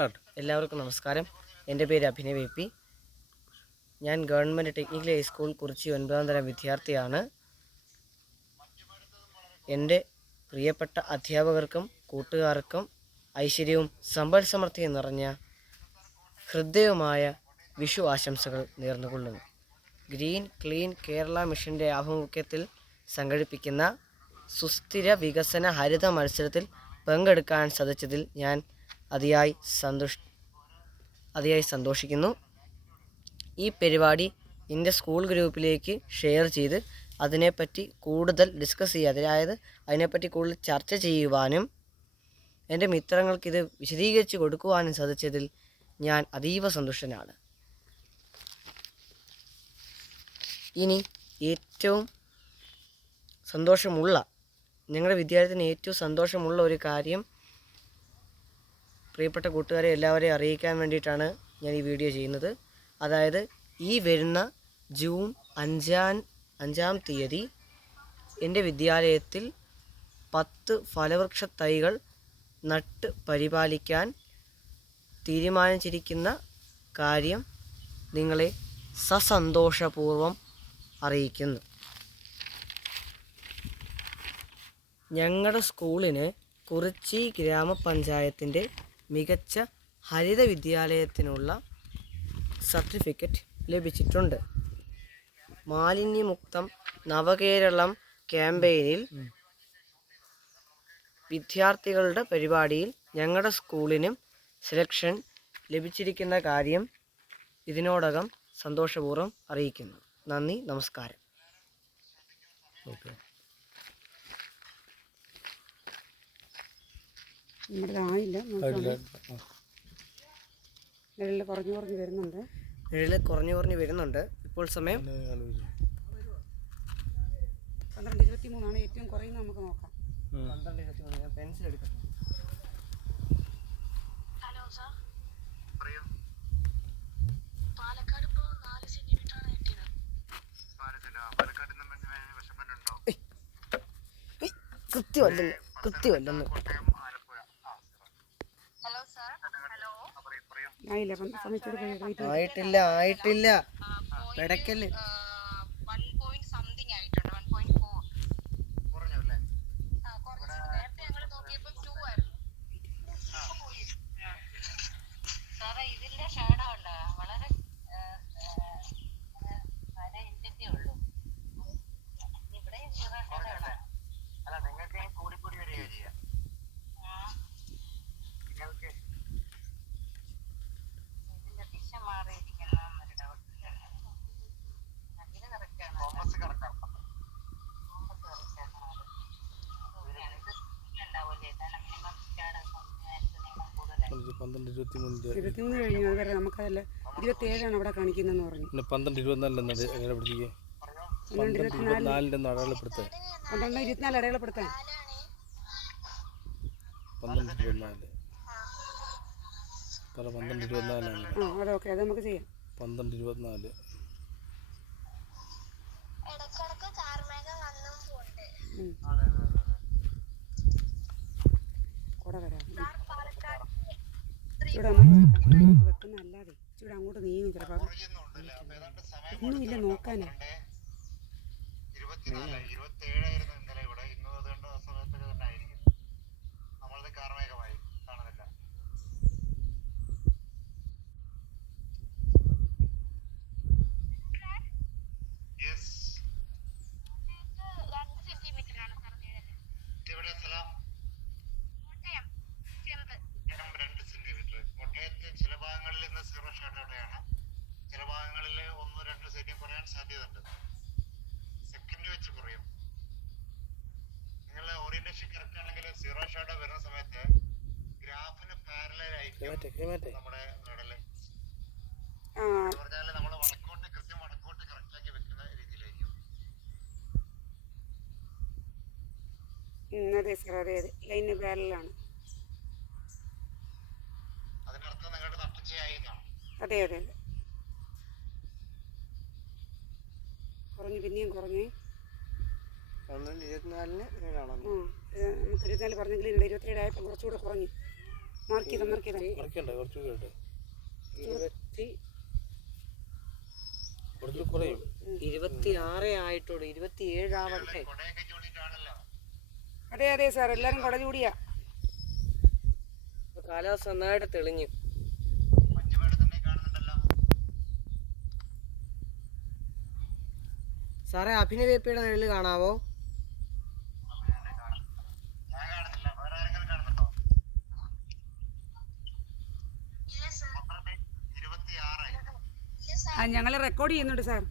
എല്ലാവർക്കും നമസ്കാരം. എൻ്റെ പേര് അഭിനവ് പി. ഞാൻ ഗവൺമെൻറ് ടെക്നിക്കൽ ഹൈസ്കൂൾ കുറിച്ചി 9ാം തരം വിദ്യാർത്ഥിയാണ്. എൻ്റെ പ്രിയപ്പെട്ട അധ്യാപകർക്കും കൂട്ടുകാർക്കും ഐശ്വര്യവും സമ്പൽ സമൃദ്ധിയും നിറഞ്ഞ ഹൃദയവുമായ വിഷു ആശംസകൾ നേർന്നുകൊള്ളുന്നു. ഗ്രീൻ ക്ലീൻ കേരള മിഷൻ്റെ ആഭിമുഖ്യത്തിൽ സംഘടിപ്പിക്കുന്ന സുസ്ഥിര വികസന ഹരിത മത്സരത്തിൽ പങ്കെടുക്കാൻ സാധിച്ചതിൽ ഞാൻ അതിയായി സന്തോഷിക്കുന്നു. ഈ പരിപാടി എൻ്റെ സ്കൂൾ ഗ്രൂപ്പിലേക്ക് ഷെയർ ചെയ്ത് അതിനെപ്പറ്റി കൂടുതൽ ഡിസ്കസ് ചെയ്യുക, അതായത് അതിനെപ്പറ്റി കൂടുതൽ ചർച്ച ചെയ്യുവാനും എൻ്റെ മിത്രങ്ങൾക്കിത് വിശദീകരിച്ച് കൊടുക്കുവാനും സാധിച്ചതിൽ ഞാൻ അതീവ സന്തുഷ്ടനാണ്. ഇനി ഏറ്റവും സന്തോഷമുള്ള, ഞങ്ങളുടെ വിദ്യാർത്ഥിന് ഏറ്റവും സന്തോഷമുള്ള ഒരു കാര്യം പ്രിയപ്പെട്ട കൂട്ടുകാരെ എല്ലാവരെയും അറിയിക്കാൻ വേണ്ടിയിട്ടാണ് ഞാൻ ഈ വീഡിയോ ചെയ്യുന്നത്. അതായത് ഈ വരുന്ന ജൂൺ 5-ാം തീയതി എൻ്റെ വിദ്യാലയത്തിൽ 10 ഫലവൃക്ഷ തൈകൾ നട്ട് പരിപാലിക്കാൻ തീരുമാനിച്ചിരിക്കുന്ന കാര്യം നിങ്ങളെ സസന്തോഷപൂർവ്വം അറിയിക്കുന്നു. ഞങ്ങളുടെ സ്കൂളിന് കുറിച്ചി ഗ്രാമപഞ്ചായത്തിൻ്റെ മികച്ച ഹരിത വിദ്യാലയത്തിനുള്ള സർട്ടിഫിക്കറ്റ് ലഭിച്ചിട്ടുണ്ട്. മാലിന്യമുക്തം നവകേരളം ക്യാമ്പയിനിൽ വിദ്യാർത്ഥികളുടെ പരിപാടിയിൽ ഞങ്ങളുടെ സ്കൂളിനും സെലക്ഷൻ ലഭിച്ചിരിക്കുന്ന കാര്യം ഇതിനോടകം സന്തോഷപൂർവ്വം അറിയിക്കുന്നു. നന്ദി, നമസ്കാരം. നിഴല് കുറഞ്ഞു വരുന്നുണ്ട്. ഇപ്പോൾ സമയം 12:23 ഏറ്റവും കുറയുന്നത് നമുക്ക് നോക്കാം. 12:23. ഞാൻ പെൻസിൽ എടുക്കാം. ഹലോ സാർ, പറയൂ. പാലക്കാട് ഇപ്പോൾ 4 സെന്റിമീറ്ററാണ് കിട്ടിയത്. കൃത്യമല്ലെന്ന്. Hello sir, hello. ആയിട്ടില്ല. പെടക്കല് 1 സംതിങ് ആയിട്ടുണ്ട്. 1.4 കുറഞ്ഞല്ലേ? നേരത്തെ ഞങ്ങൾ നോക്കിയപ്പോൾ 2 ആയിരുന്നു. സാറേ, ഇതിന്റെ ഷേഡോ ഉണ്ട്, വളരെ ഇഞ്ചൊക്കെ ഉള്ളൂ. ഇവിടെ അല്ല, നിങ്ങൾക്ക് കൂടി വരികയോ ചെയ്യാം. നിങ്ങൾക്ക് ഇതിന്റെ ദിശ മാറിയിരിക്കുന്ന ഒരു ഡൗട്ട്. അതിന് കറക്റ്റാണ്. കോമ്പസ് കറക്റ്റാണ്. ഇത് ഉണ്ടാവില്ലേ? കാരണം മിനിമം സ്റ്റാർഡ് കൂടുതലായി 23 കഴിഞ്ഞു. അതുവരെ നമുക്കതല്ല 27 അവിടെ കാണിക്കുന്നതെന്ന് പറഞ്ഞു. 12-24 അടയാളപ്പെടുത്താൻ 12-24 അടയാളപ്പെടുത്താൻ 12-24 അതൊക്കെ അത് നമുക്ക് ചെയ്യാം. 12-24 കൂടെ വരാം. ഇവിടെ നമുക്ക് വെക്കുന്ന അല്ലാതെ ഇവിടെ അങ്ങോട്ട് നീങ്ങും. ചിലപ്പോൾ ഒന്നുമില്ല നോക്കാനാ. 27 ഇന്നലെ ഇവിടെ, ഇന്ന് അതുകൊണ്ട് സമയത്തൊക്കെ തന്നെ ആയിരിക്കും. നമ്മളത് കാർമേഘമായി കാണുന്നില്ല. എവിടെ സ്ഥലം? 2 സെന്റിമീറ്റർ. കോട്ടയത്ത് ചില ഭാഗങ്ങളിൽ ഇന്ന് 0 ഷാഡോടെയാണ്. ചില ഭാഗങ്ങളിൽ 1-2 സെന്റിമീറ്റർ കുറയാൻ സാധ്യതയുണ്ട്. സെക്കൻഡ് വെച്ച് കുറയും. നിങ്ങൾ ഓറിയന്റേഷൻ കറക്റ്റ് ആണെങ്കിൽ 0 ഷാഡോ വരുന്ന സമയത്ത് ഗ്രാഫിന് പാരലൽ ആയിരിക്കും നമ്മുടെ മോഡല്. പറഞ്ഞാൽ നമ്മൾ കൃത്യം വടക്കോട്ട് കറക്റ്റ് ആക്കി വെക്കുന്ന രീതിയിലായിരിക്കും. അതെ സാർ, അതെ ലൈന് പാരലാണ്. അതിനർത്ഥം നിങ്ങളുടെ നട്ടുച്ചയായിന്നാണ്. അതെ കുറഞ്ഞു, പിന്നെയും കുറഞ്ഞേ. 24-ന് കാണാം. നമുക്ക് 24 പറഞ്ഞെങ്കിൽ 27 ആയപ്പോൾ കുറച്ചുകൂടെ കുറഞ്ഞു. മാർക്ക് ചെയ്ത മറിക്കണ്ടേ കുറച്ചുകൂടി ഇടട്ടെ. 20 കുറച്ച് കുറയും. 26 ആയിട്ടുള്ളൂ. 27 ആവട്ടെ. കൊടയൊക്കെ ചൂണ്ടിട്ടാണല്ലോ. അതെ സാർ, എല്ലാരും കുട ചൂടിയാ. ഇപ്പൊ കാലാവസ്ഥ നന്നായിട്ട് തെളിഞ്ഞു. മഞ്ഞുമേടത്തിനെ കാണുന്നുണ്ടല്ലോ. സാറേ, അഭിനവേപ്പിയുടെ നിഴല് കാണാവോ? ഞാൻ കാണുന്നില്ല. വേറെ ആരെങ്കിലും കാണുന്നുണ്ടോ? ഇല്ല സർ. മൊത്തത്തിൽ 26 ആയി. ഇല്ല സർ. ഞങ്ങൾ റെക്കോർഡ് ചെയ്യുന്നുണ്ട് സാർ.